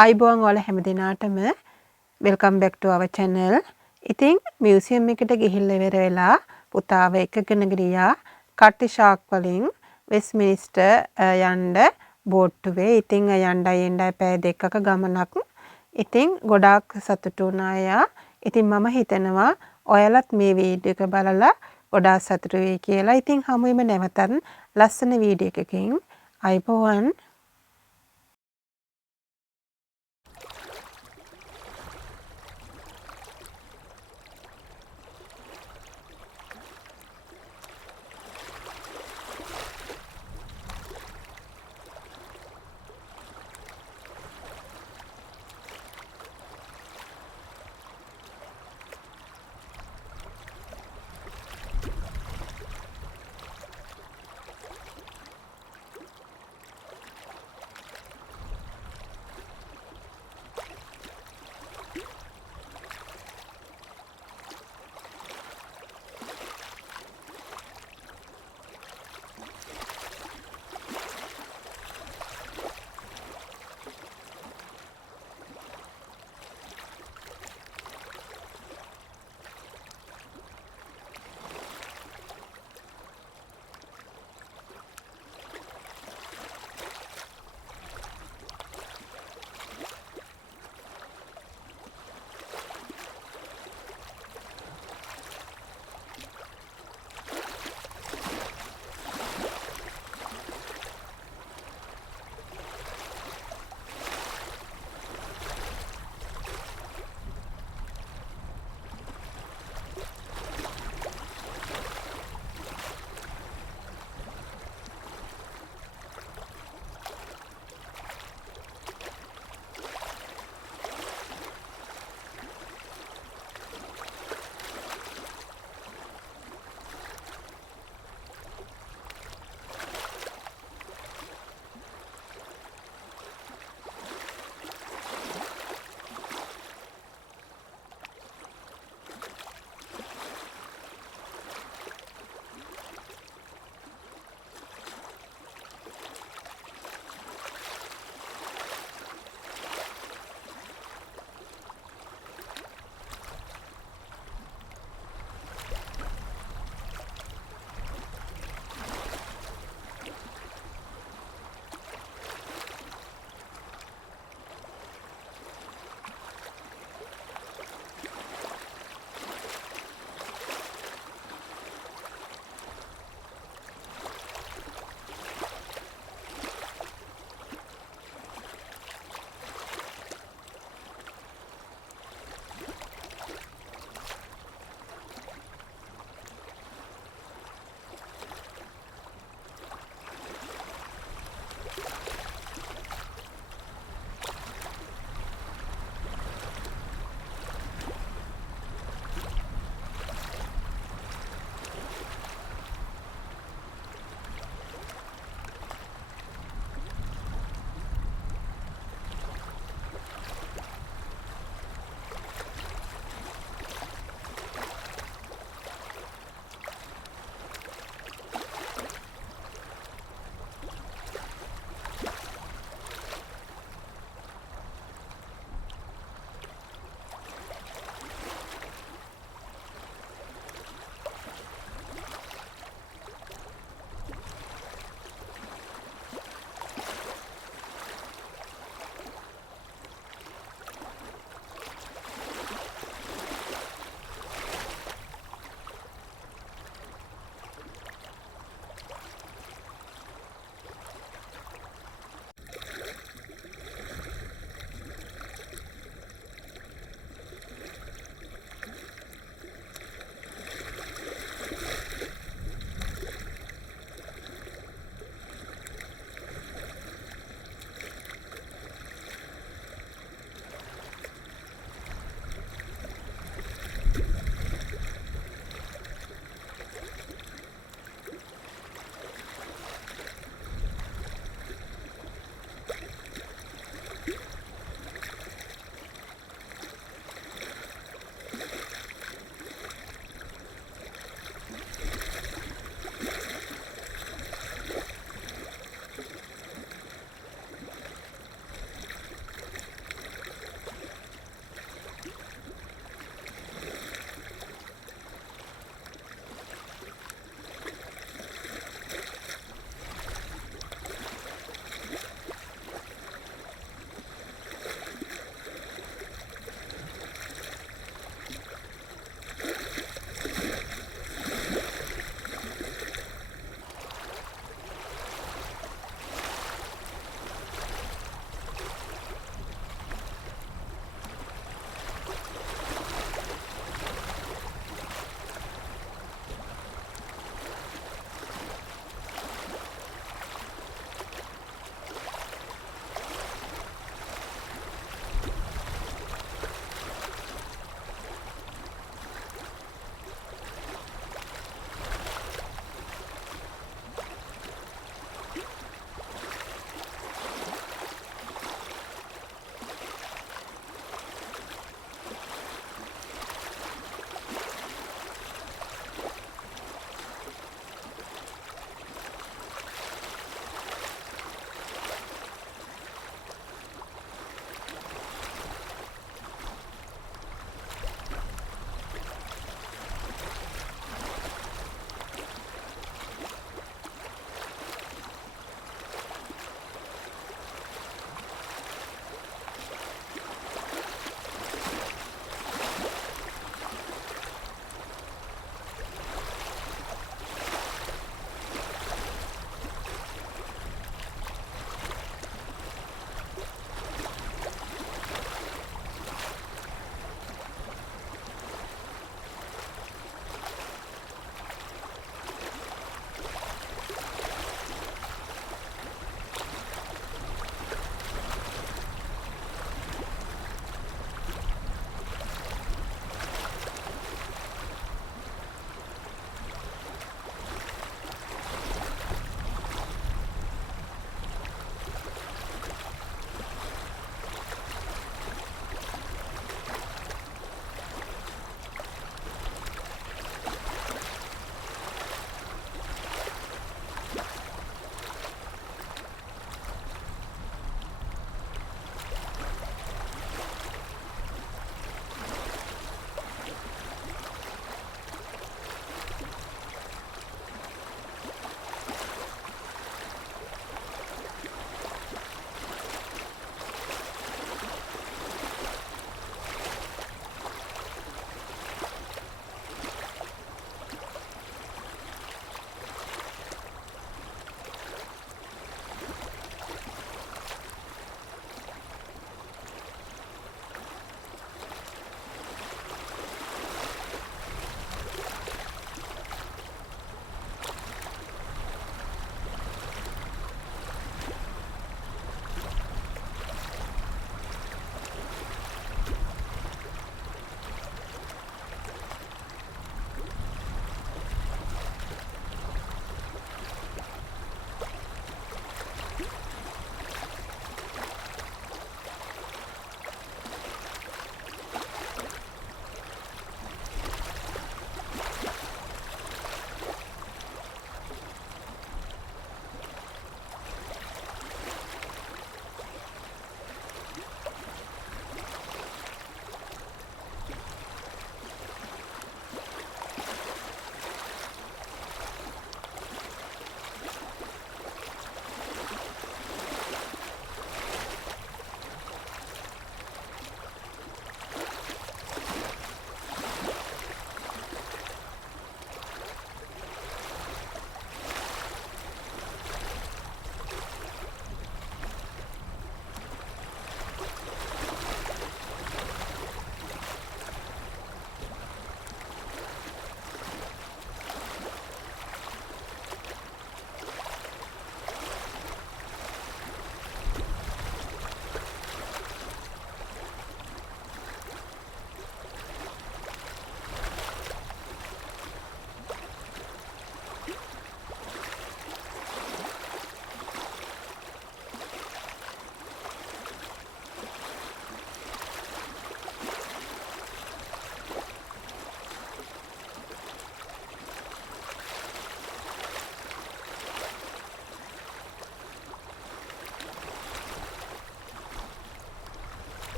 ආයිබෝන් ඔයාලා හැමදිනාටම welcome back to our channel. ඉතින් museum එකට ගිහිල්ලා ඉවර වෙලා පුතාව එකගෙන ගියා කට්ටි ෂාක් වලින් වෙස්ට්මිනිස්ටර් යන්න බෝට්ටුවේ. ඉතින් යණ්ඩයි එණ්ඩයි පැය දෙකක ගමනක්. ඉතින් ගොඩාක් සතුටු වුණා එයා. ඉතින් මම හිතනවා ඔයාලත් මේ වීඩියෝ එක බලලා ගොඩාක් සතුටු වෙයි කියලා. ඉතින් හමු වෙමු නැවතත් ලස්සන වීඩියෝ එකකින්. ආයිබෝන්.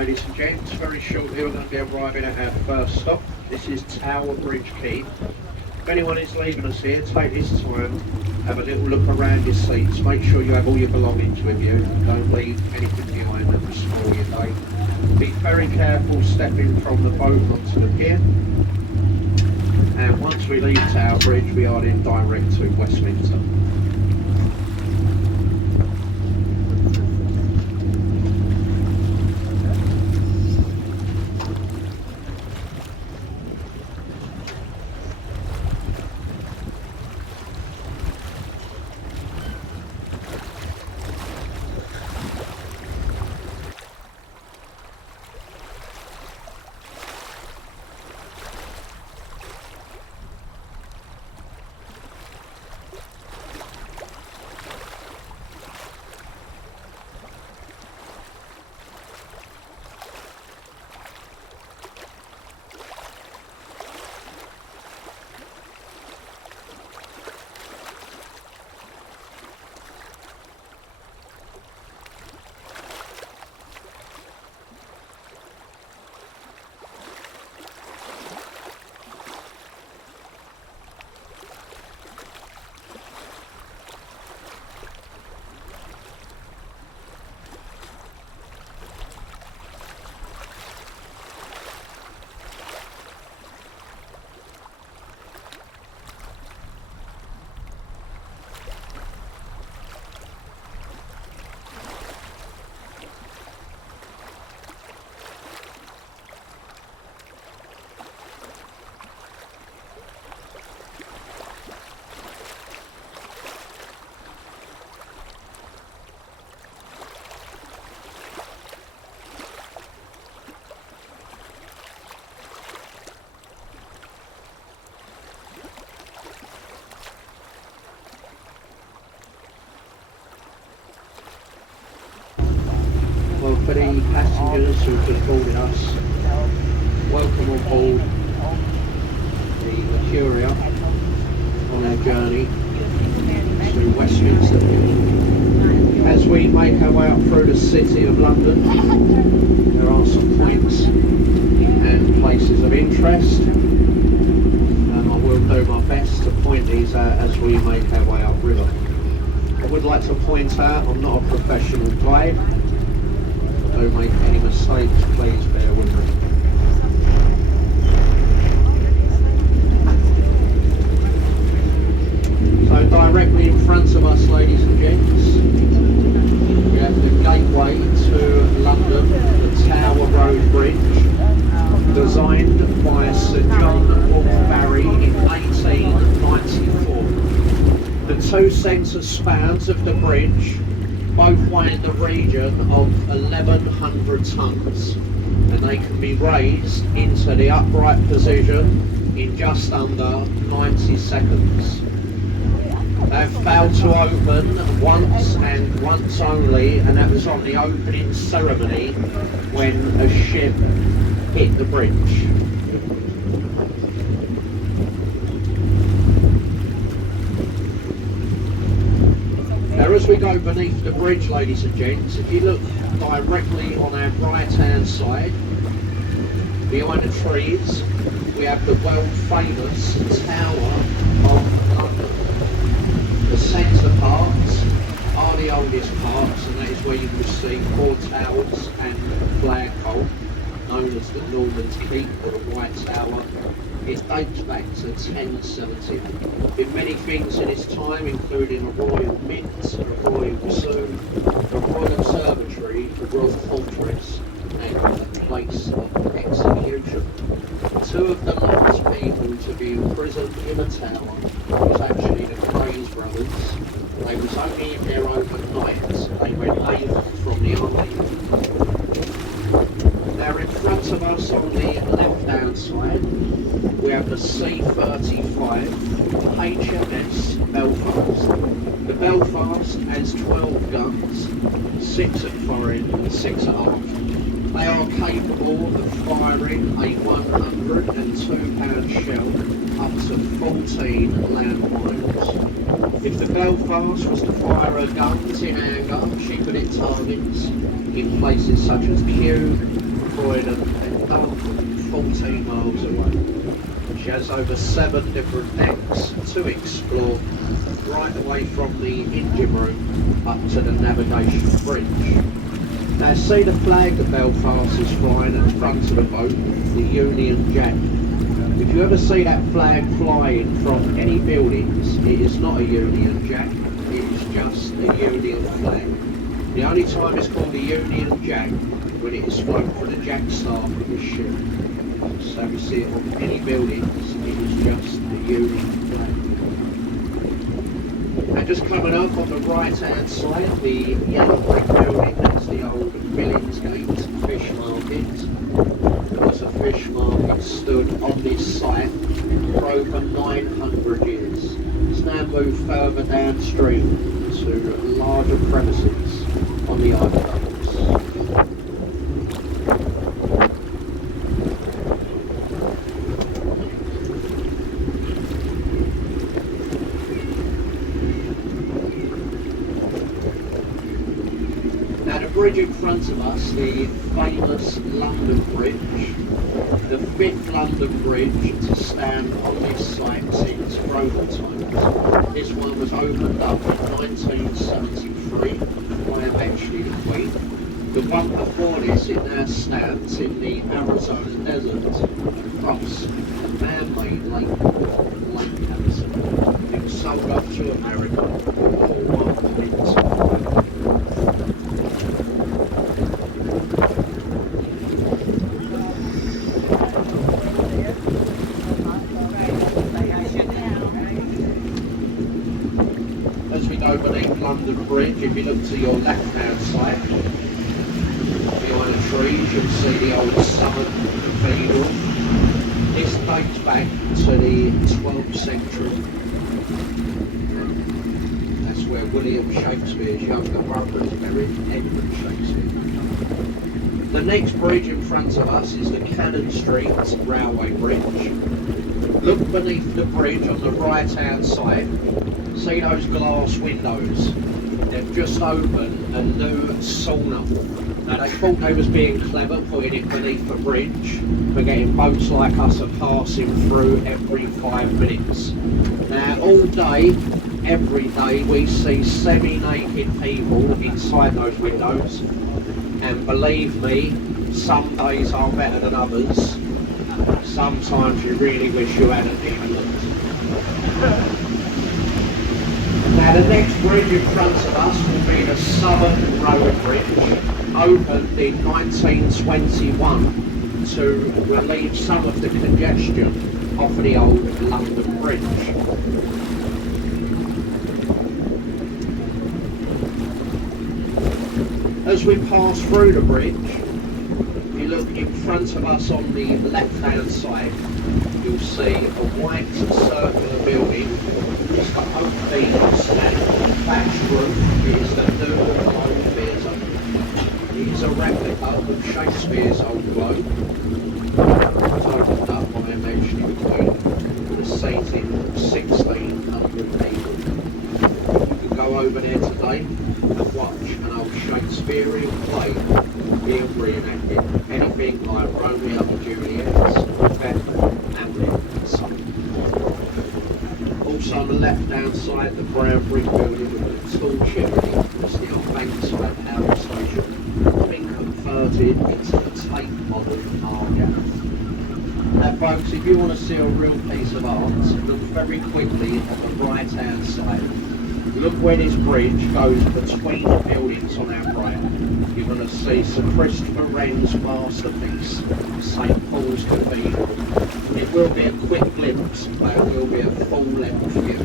ladies and gents, very shortly we're going to be arriving at our first stop. This is Tower Bridge Quay. If anyone is leaving us here, take this time, have a little look around your seats, make sure you have all your belongings with you, don't leave anything behind that will spoil your day. Be very careful stepping from the boat onto the pier, and once we leave Tower Bridge we are then direct to Westminster. Well, for the passengers who've just boarded us, welcome on board the Mercuria on our journey to Westminster. As we make our way up through the city of London, there are some points and places of interest, and I will do my best to point these out as we make our way upriver. I would like to point out I'm not a professional guide. Don't make any mistakes, please bear with me. So directly in front of us, ladies and gents, we have the gateway to London, the Tower Road Bridge, designed by Sir John Wolfe Barry in 1894. The two centre spans of the bridge both weigh in the region of 1,100 tonnes, and they can be raised into the upright position in just under 90 seconds. They've failed to open once and once only, and that was on the opening ceremony when a ship hit the bridge. Now as we go beneath the bridge, ladies and gents, if you look directly on our right hand side, behind the trees, we have the world famous Tower of London. The centre parts are the oldest parts, and that is where you will see 4 towers and flagpole, known as the Norman's Keep or the White Tower. It dates back to 1070. Did many things in its time, including a royal mint, a royal bassoon, a royal observatory, a royal fortress, and a place of execution. 2 of the last people to be imprisoned in a tower was actually the Craze brothers. They was only in there overnight. They went late from the army. Now in front of us on the left-hand side, we have the C-35 HMS Belfast. The Belfast has 12 guns, 6 at forward and 6 at aft. They are capable of firing a 102-pound shell up to 14 landmines. If the Belfast was to fire her guns in anger, she could hit targets in places such as Kew, Croydon and done 14 miles away. She has over 7 different decks to explore, right away from the engine room up to the navigation bridge. Now see the flag that Belfast is flying at the front of the boat, the Union Jack. If you ever see that flag flying from any buildings, it is not a Union Jack, it is just a Union flag. The only time it's called a Union Jack when it is flown for the Jack staff of the ship. So we see it on any buildings, it is just a Union flag. And just coming up on the right hand side, the yellow brick building, that's the old Billingsgate fish market. There was a fish market stood on this site for over 900 years. It's now moved further downstream to larger premises on the Isle of Douglas. Now the bridge in front of us, the famous London Bridge, the 5th London Bridge to stand on this site since Roman times. This one was opened up in 1973 by actually the Queen. The one before this, it now stands in the Arizona desert across a man-made lake called Lake Abhiman. It was sold up to America before As we go beneath London Bridge, if you look to your left hand side, behind the trees you'll see the old Southern Cathedral. This dates back to the 12th century. That's where William Shakespeare's younger brother is buried, Edward Shakespeare. The next bridge in front of us is the Cannon Street Railway Bridge. Look beneath the bridge on the right hand side. See those glass windows? They've just opened a new sauna. Now they thought they was being clever putting it beneath the bridge, but getting boats like us are passing through every 5 minutes. Now all day, every day we see semi-naked people inside those windows, and believe me, some days are better than others. Sometimes you really wish you hadn't even looked. Now the next bridge in front of us will be the Southern Road Bridge, opened in 1921 to relieve some of the congestion off of the old London Bridge. As we pass through the bridge, if you look in front of us on the left hand side, you'll see a white circular building. It's got oak beams and thatched roof. It is the new Globe Theatre. It is a replica of Shakespeare's old Globe. It's opened up by mentioning the Queen, the seating 1,600 people. You can go over there today and watch an old Shakespearean play being reenacted. Anything like Romeo and Juliet, Macbeth, Hamlet, and so on. Also on the left hand side, the brown brick building with a tall chimney. It's the old Bankside Power Station, been converted into the Tate model art gallery. Now folks, if you want to see a real piece of art, look very quickly at the right hand side. Look where this bridge goes between the buildings on our right. You're going to see Sir Christopher Wren's masterpiece, St Paul's Cathedral. It will be a quick glimpse, but it will be a full-length view.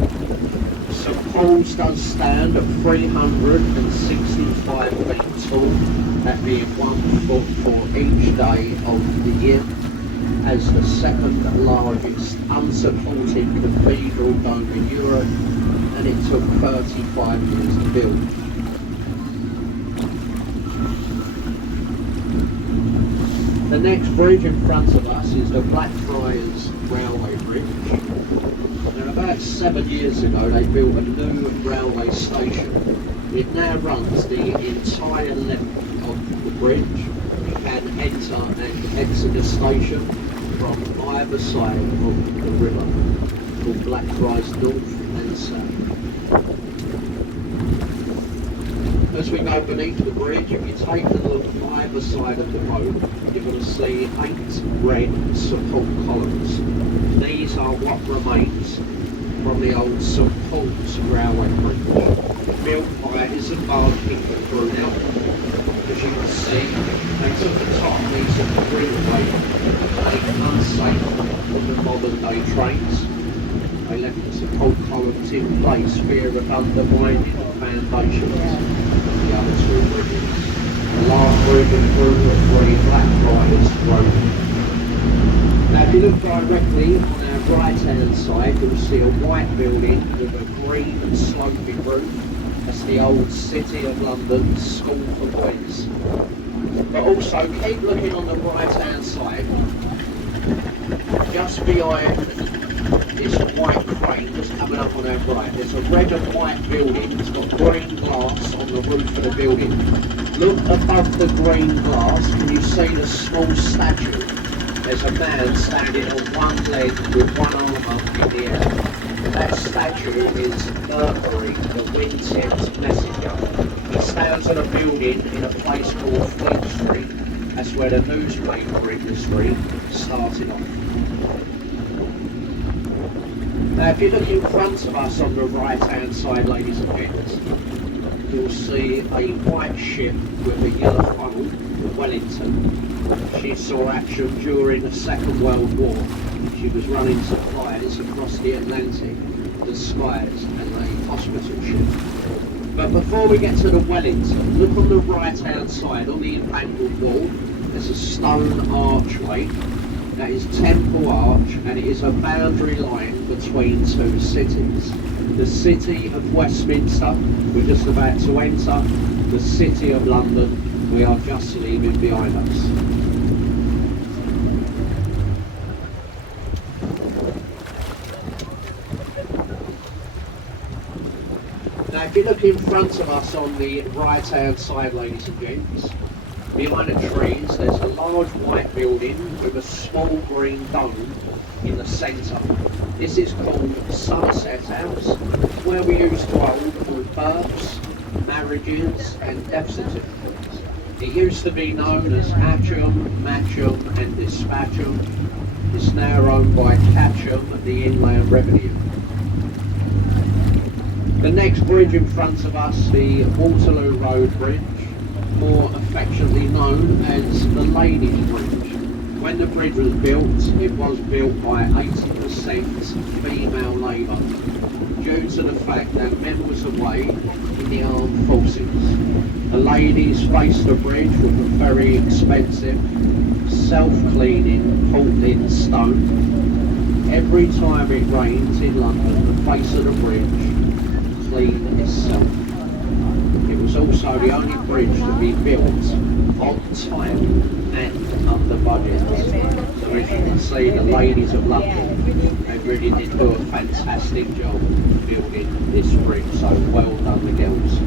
St Paul's does stand at 365 feet tall, that being 1 foot for each day of the year, as the second largest unsupported cathedral dome in Europe, and it took 35 years to build. The next bridge in front of us is the Blackfriars Railway Bridge. Now about 7 years ago they built a new railway station. It now runs the entire length of the bridge can enter and exit the station from either side of the river, called Blackfriars North and South. As we go beneath the bridge, if you take a look on either side of the road, you're going to see 8 red support columns. These are what remains from the old St Paul's Railway Bridge, built by Isambard people through now. As you can see, they took the top piece of the bridge away and made it unsafe for the modern day trains. They left the support columns in place, fear of undermining the foundations. The other 2 bridges. The last bridge and group of 3 Blackfriars Road. Now if you look directly on our right hand side, you'll see a white building with a green sloping roof. That's the old City of London School for Boys. But also keep looking on the right hand side, just behind this white crane that's coming up on our right. There's a red and white building. It's got green glass on the roof of the building. Look above the green glass. Can you see the small statue? There's a man standing on one leg with one arm up in the air. That statue is Mercury, the wingtip messenger. He stands on a building in a place called Fleet Street. That's where the newspaper industry started off. Now if you look in front of us on the right hand side, ladies and gents, you'll see a white ship with a yellow funnel, the Wellington. She saw action during the Second World War. She was running supplies across the Atlantic, the skies and a hospital ship. But before we get to the Wellington, look on the right hand side, on the embankment wall, there's a stone archway. That is Temple Arch, and it is a boundary line between 2 cities. The city of Westminster, we're just about to enter. The city of London, we are just leaving behind us. Now if you look in front of us on the right hand side, ladies and gents, behind the trees there's a large white building with a small green dome in the centre. This is called Sunset House, where we used to hold all births, marriages and death certificates. It used to be known as Hatcham, Matcham and Dispatcham. It's now owned by Catcham, the Inland Revenue. The next bridge in front of us, the Waterloo Road Bridge, more affectionately known as the Ladies' Bridge. When the bridge was built, it was built by 80% female labour, due to the fact that men was away in the armed forces. The ladies faced the bridge with a very expensive, self-cleaning Portland stone. Every time it rains in London, the face of the bridge clean itself. It was also the only bridge to be built on time and under budget. So as you can see, the ladies of London, they really did do a fantastic job building this bridge, so well done the girls.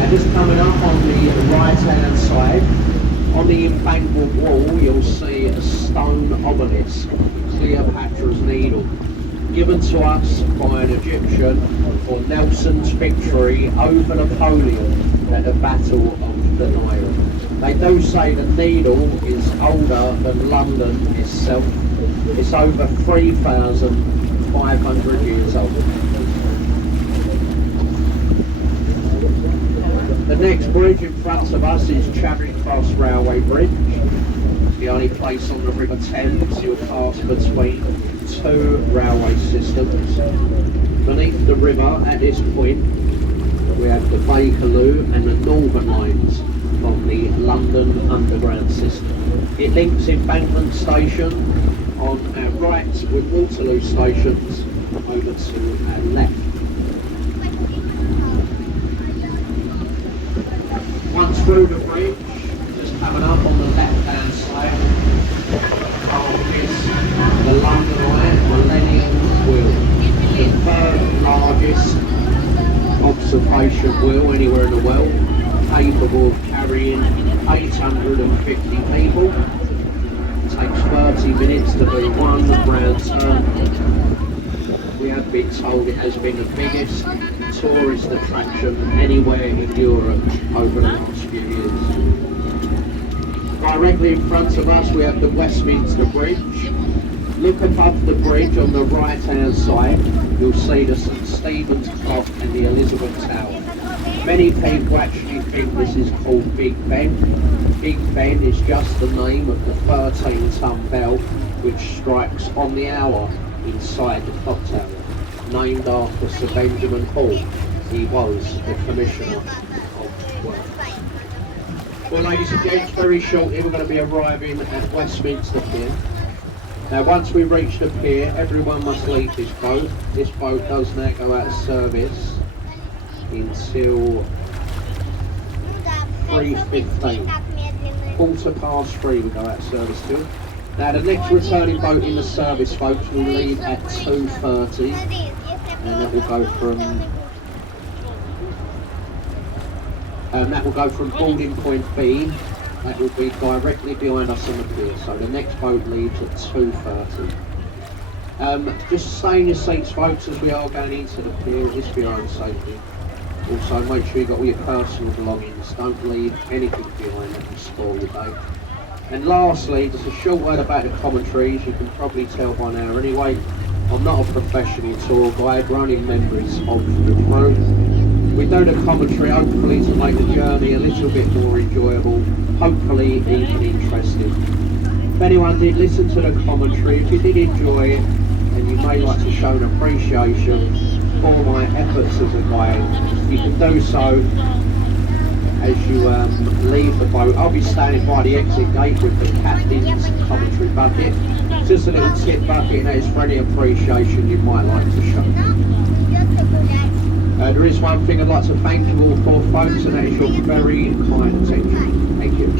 And just coming up on the right hand side, on the embankment wall you'll see a stone obelisk, Cleopatra's Needle, given to us by an Egyptian for Nelson's victory over Napoleon at the Battle of the Nile. They do say the needle is older than London itself. It's over 3,500 years old. The next bridge in front of us is Charing Cross Railway Bridge. It's the only place on the River Thames you'll pass between 2 railway systems. Beneath the river at this point we have the Bakerloo and the Northern lines of the London Underground system. It links Embankment Station on our right with Waterloo stations over to our left. Once through the bridge, just coming up on the left hand side, is the London Eye Millennium Wheel, the 3rd largest patient wheel anywhere in the world, capable of carrying 850 people. It takes 30 minutes to do one round turn. We have been told it has been the biggest tourist attraction anywhere in Europe over the last few years. Directly in front of us we have the Westminster Bridge. Look above the bridge on the right hand side, you'll see the St Stephen's Clock and the Elizabeth Tower. Many people actually think this is called Big Ben. Big Ben is just the name of the 13-ton bell which strikes on the hour inside the clock tower, named after Sir Benjamin Hall. He was the Commissioner of Works. Well, ladies and gents, very shortly we're going to be arriving at Westminster Pier. Now, once we reach the pier, everyone must leave this boat. This boat does now go out of service until 3:15. 3:15 we go out of service till. Now, the next returning boat in the service, folks, will leave at 2:30, and that will go from boarding point B. That will be directly behind us on the pier. So the next boat leaves at 2:30. Just stay in your seats, folks, as we are going into the pier. This for your own safety. Also, make sure you've got all your personal belongings. Don't leave anything behind that will spoil your day. And lastly, just a short word about the commentaries. You can probably tell by now anyway, I'm not a professional tour guide, we're only members of the crew. We do the commentary hopefully to make the journey a little bit more enjoyable, hopefully even interesting. If anyone did listen to the commentary, if you did enjoy it, and you may like to show an appreciation for my efforts as a guide, you can do so as you leave the boat. I'll be standing by the exit gate with the captain's commentary bucket. Just a little tip bucket, that is for any appreciation you might like to show. There is one thing I'd like to thank you all for, folks, and that is your very kind attention. Thank you.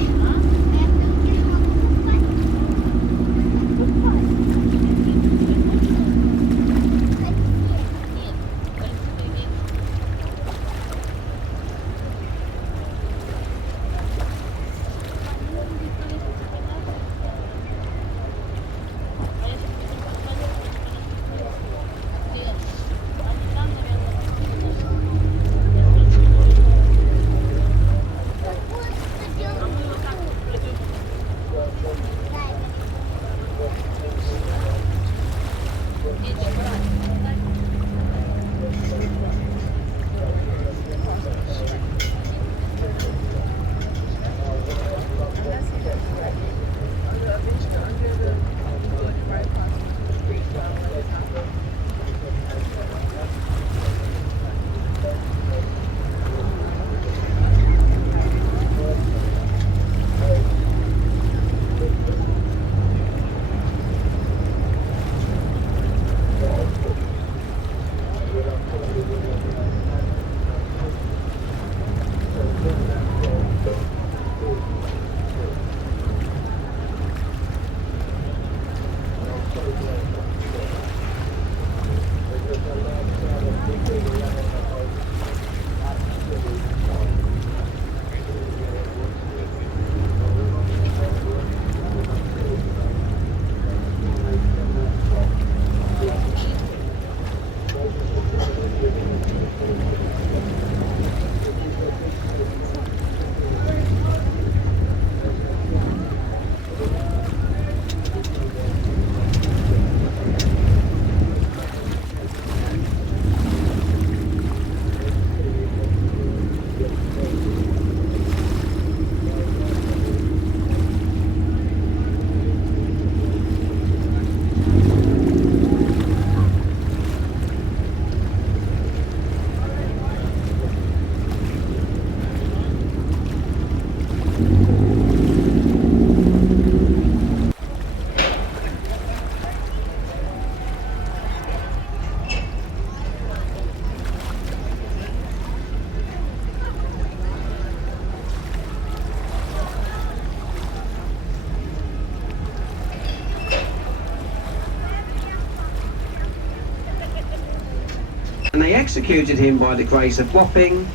and they executed him by the grace of Wapping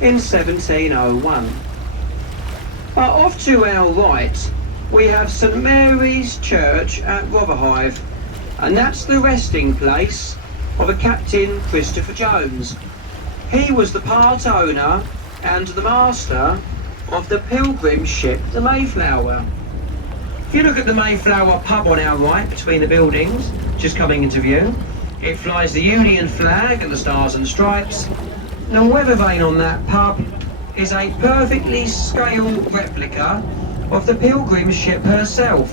in 1701. Off to our right, we have St Mary's Church at Rotherhithe, and that's the resting place of a Captain Christopher Jones. He was the part owner and the master of the pilgrim ship, the Mayflower. If you look at the Mayflower pub on our right, between the buildings, just coming into view, it flies the Union flag and the Stars and Stripes. The weather vane on that pub is a perfectly scaled replica of the pilgrim ship herself.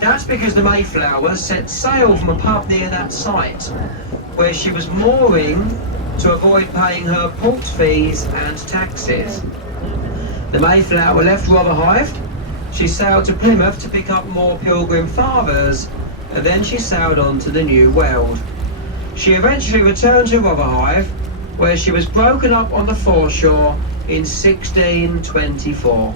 That's because the Mayflower set sail from a pub near that site, where she was mooring to avoid paying her port fees and taxes. The Mayflower left Rotherhithe, she sailed to Plymouth to pick up more pilgrim fathers, and then she sailed on to the New World. She eventually returned to Rotherhithe, where she was broken up on the foreshore in 1624.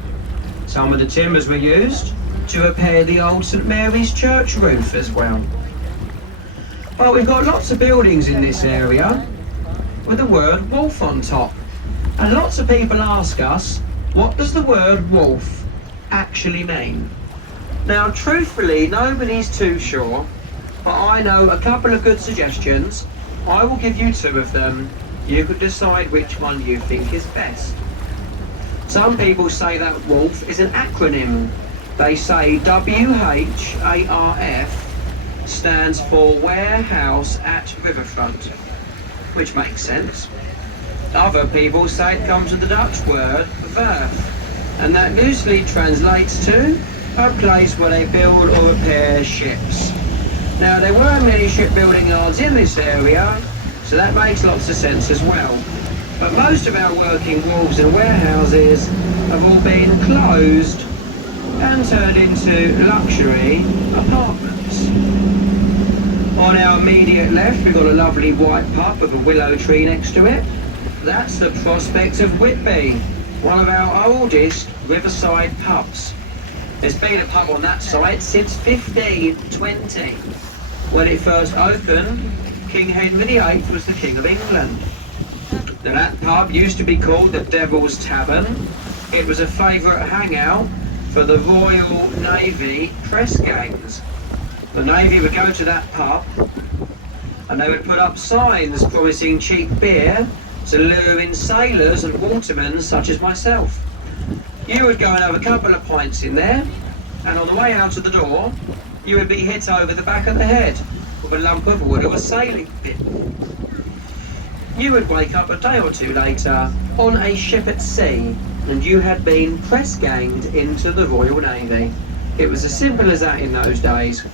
Some of the timbers were used to repair the old St Mary's Church roof as well. Well, we've got lots of buildings in this area with the word wolf on top. And lots of people ask us, what does the word wolf actually mean? Now, truthfully, nobody's too sure, but I know a couple of good suggestions. I will give you two of them. You can decide which one you think is best. Some people say that WOLF is an acronym. They say WHARF stands for Warehouse at Riverfront, which makes sense. Other people say it comes from the Dutch word werf, and that loosely translates to a place where they build or repair ships. Now, there were many shipbuilding yards in this area, so that makes lots of sense as well. But most of our working wharves and warehouses have all been closed and turned into luxury apartments. On our immediate left, we've got a lovely white pub with a willow tree next to it. That's the Prospect of Whitby, one of our oldest riverside pubs. There's been a pub on that site since 1520. When it first opened, King Henry VIII was the King of England. Now, that pub used to be called the Devil's Tavern. It was a favourite hangout for the Royal Navy press gangs. The Navy would go to that pub and they would put up signs promising cheap beer to lure in sailors and watermen such as myself. You would go and have a couple of pints in there, and on the way out of the door, you would be hit over the back of the head with a lump of wood or a sailing pin. You would wake up a day or two later on a ship at sea, and you had been press-ganged into the Royal Navy. It was as simple as that in those days.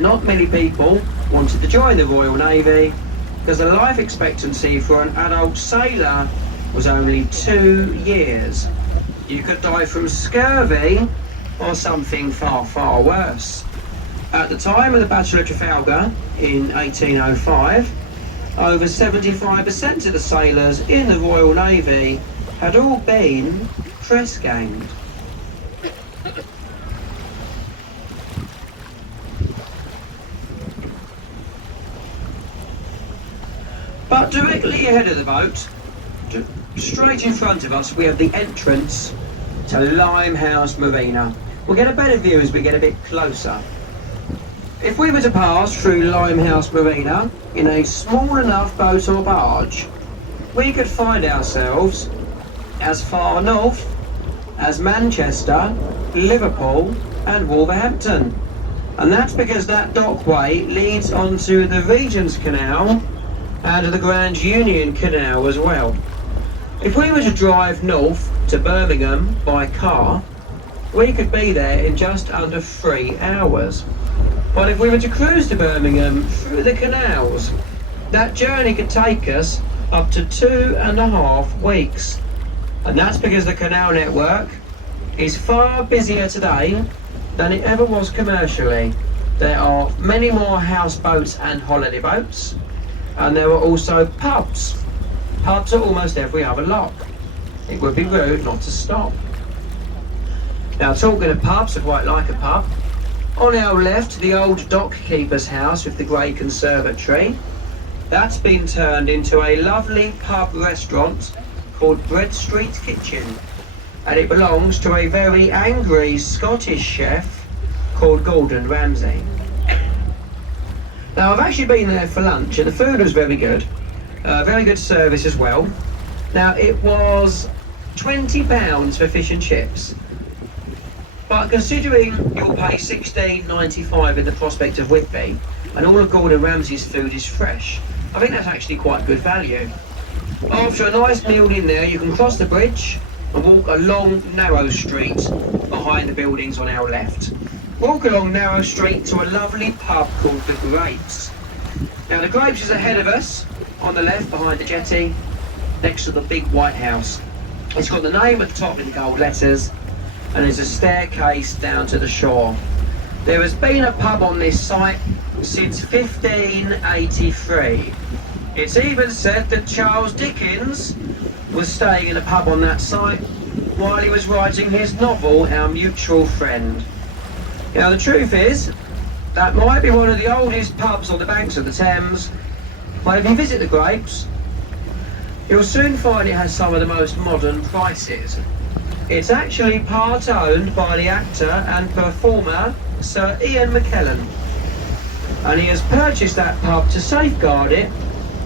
Not many people wanted to join the Royal Navy because the life expectancy for an adult sailor was only 2 years. You could die from scurvy or something far, far worse. At the time of the Battle of Trafalgar in 1805, over 75% of the sailors in the Royal Navy had all been press-ganged. But directly ahead of the boat, straight in front of us, we have the entrance to Limehouse Marina. We'll get a better view as we get a bit closer. If we were to pass through Limehouse Marina in a small enough boat or barge, we could find ourselves as far north as Manchester, Liverpool and Wolverhampton. And that's because that dockway leads onto the Regent's Canal and the Grand Union Canal as well. If we were to drive north to Birmingham by car, we could be there in just under 3 hours. But if we were to cruise to Birmingham through the canals, that journey could take us up to 2.5 weeks. And that's because the canal network is far busier today than it ever was commercially. There are many more houseboats and holiday boats, and there are also pubs. Pubs are almost every other lock. It would be rude not to stop. Now, talking of pubs, I quite like a pub. On our left, the old dock keeper's house with the grey conservatory. That's been turned into a lovely pub restaurant called Bread Street Kitchen, and it belongs to a very angry Scottish chef called Gordon Ramsay. Now, I've actually been there for lunch, and the food was very good. Very good service as well. Now, it was £20 for fish and chips. But considering you'll pay $16.95 in the Prospect of Whitby, and all of Gordon Ramsay's food is fresh, I think that's actually quite good value. After a nice meal in there, you can cross the bridge and walk a long, narrow street behind the buildings on our left. Walk along Narrow Street to a lovely pub called The Grapes. Now, The Grapes is ahead of us, on the left behind the jetty, next to the big White House. It's got the name at the top in gold letters, and there's a staircase down to the shore. There has been a pub on this site since 1583. It's even said that Charles Dickens was staying in a pub on that site while he was writing his novel, Our Mutual Friend. Now, the truth is, that might be one of the oldest pubs on the banks of the Thames, but if you visit The Grapes, you'll soon find it has some of the most modern prices. It's actually part owned by the actor and performer Sir Ian McKellen, and he has purchased that pub to safeguard it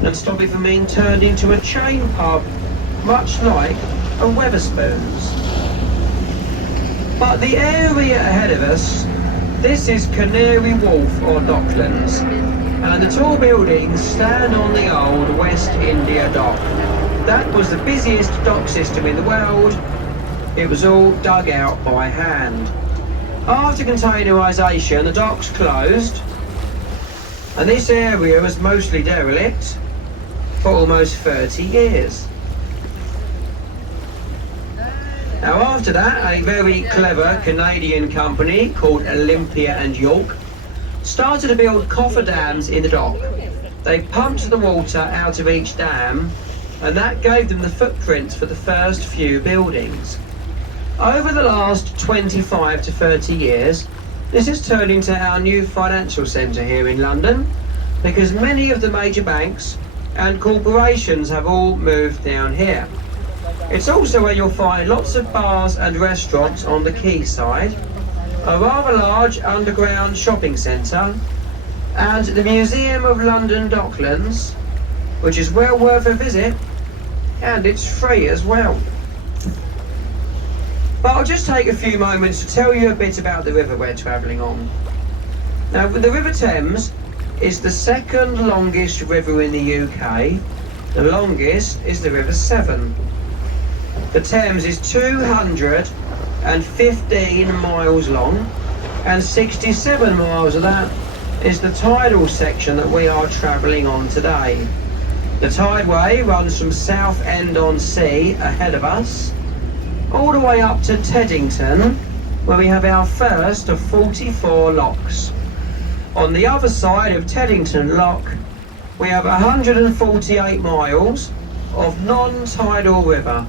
and stop it from being turned into a chain pub, much like a Wetherspoons. But the area ahead of us, this is Canary Wharf or Docklands, and the tall buildings stand on the old West India Dock. That was the busiest dock system in the world. It was all dug out by hand. After containerisation, the docks closed, and this area was mostly derelict for almost 30 years. Now, after that, a very clever Canadian company called Olympia and York started to build cofferdams in the dock. They pumped the water out of each dam, and that gave them the footprints for the first few buildings. Over the last 25 to 30 years, this has turned into our new financial centre here in London, because many of the major banks and corporations have all moved down here. It's also where you'll find lots of bars and restaurants on the quayside, a rather large underground shopping centre, and the Museum of London Docklands, which is well worth a visit, and it's free as well. But I'll just take a few moments to tell you a bit about the river we're travelling on. Now, the River Thames is the second longest river in the UK. The longest is the River Severn. The Thames is 215 miles long, and 67 miles of that is the tidal section that we are travelling on today. The tideway runs from Southend-on-Sea ahead of us, all the way up to Teddington, where we have our first of 44 locks. On the other side of Teddington Lock, we have 148 miles of non-tidal river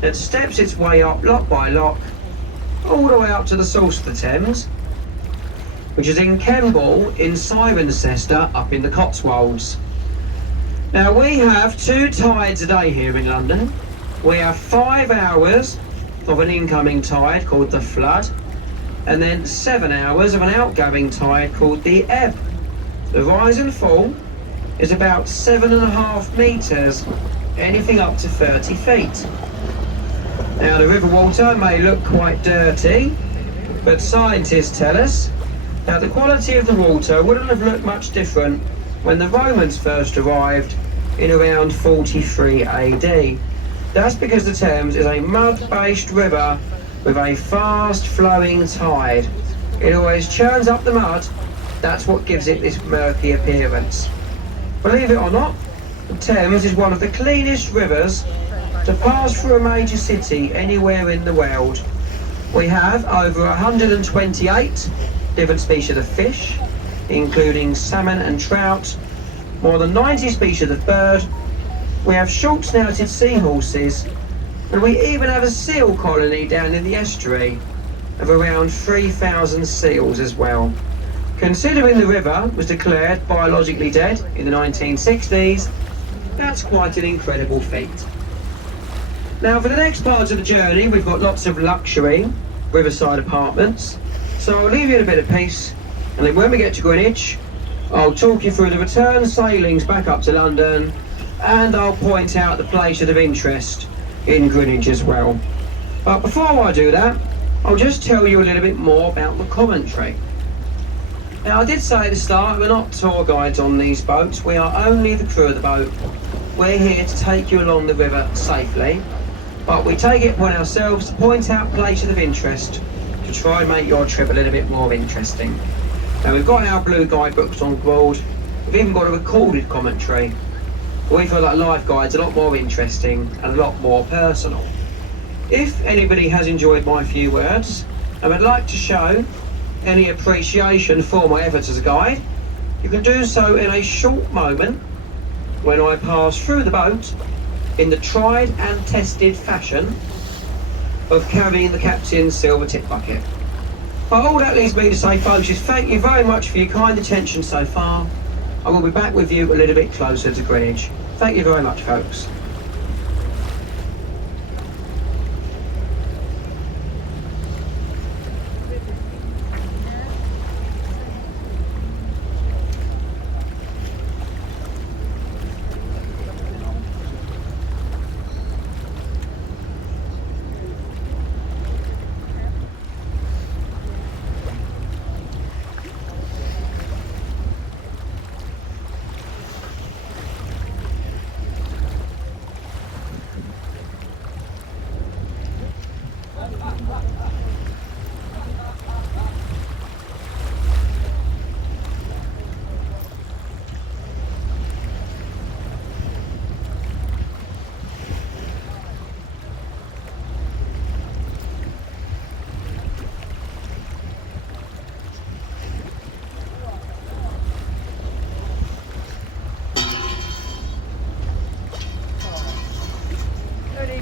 that steps its way up lock by lock, all the way up to the source of the Thames, which is in Kemble in Cirencester up in the Cotswolds. Now, we have 2 tides a day here in London. We have 5 hours of an incoming tide called the flood, and then 7 hours of an outgoing tide called the ebb. The rise and fall is about 7.5 metres, anything up to 30 feet. Now, the river water may look quite dirty, but scientists tell us that the quality of the water wouldn't have looked much different when the Romans first arrived in around 43 AD. That's because the Thames is a mud-based river with a fast-flowing tide. It always churns up the mud. That's what gives it this murky appearance. Believe it or not, the Thames is one of the cleanest rivers to pass through a major city anywhere in the world. We have over 128 different species of fish, including salmon and trout, more than 90 species of bird. We have short-snouted seahorses, and we even have a seal colony down in the estuary of around 3,000 seals as well. Considering the river was declared biologically dead in the 1960s, that's quite an incredible feat. Now for the next part of the journey, we've got lots of luxury riverside apartments, so I'll leave you in a bit of peace, and then when we get to Greenwich, I'll talk you through the return sailings back up to London, and I'll point out the places of interest in Greenwich as well. But before I do that, I'll just tell you a little bit more about the commentary. Now I did say at the start, we're not tour guides on these boats, we are only the crew of the boat. We're here to take you along the river safely, but we take it upon ourselves to point out places of interest to try and make your trip a little bit more interesting. Now we've got our blue guidebooks on board, we've even got a recorded commentary. We feel like live guides are a lot more interesting and a lot more personal. If anybody has enjoyed my few words and would like to show any appreciation for my efforts as a guide, you can do so in a short moment when I pass through the boat in the tried and tested fashion of carrying the captain's silver tip bucket. But all that leaves me to say, folks, is thank you very much for your kind attention so far. I will be back with you a little bit closer to Greenwich. Thank you very much, folks.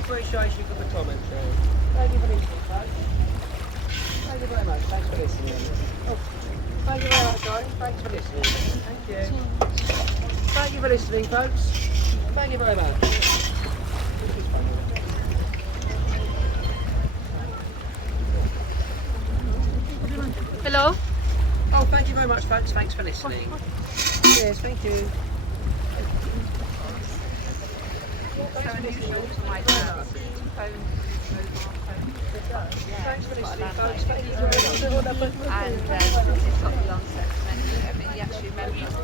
Appreciation for the commentary. Thank you for listening, folks. Thank you very much. Thanks for listening. Oh, thank you very much, guys. Thanks for listening. Thank you. Thank you for listening, folks. Thank you very much. Hello? Oh, thank you very much, folks. Thanks for listening. Yes, thank you. Thanks for listening, folks. Thank you very much. And it's got the onset menu. He actually remembers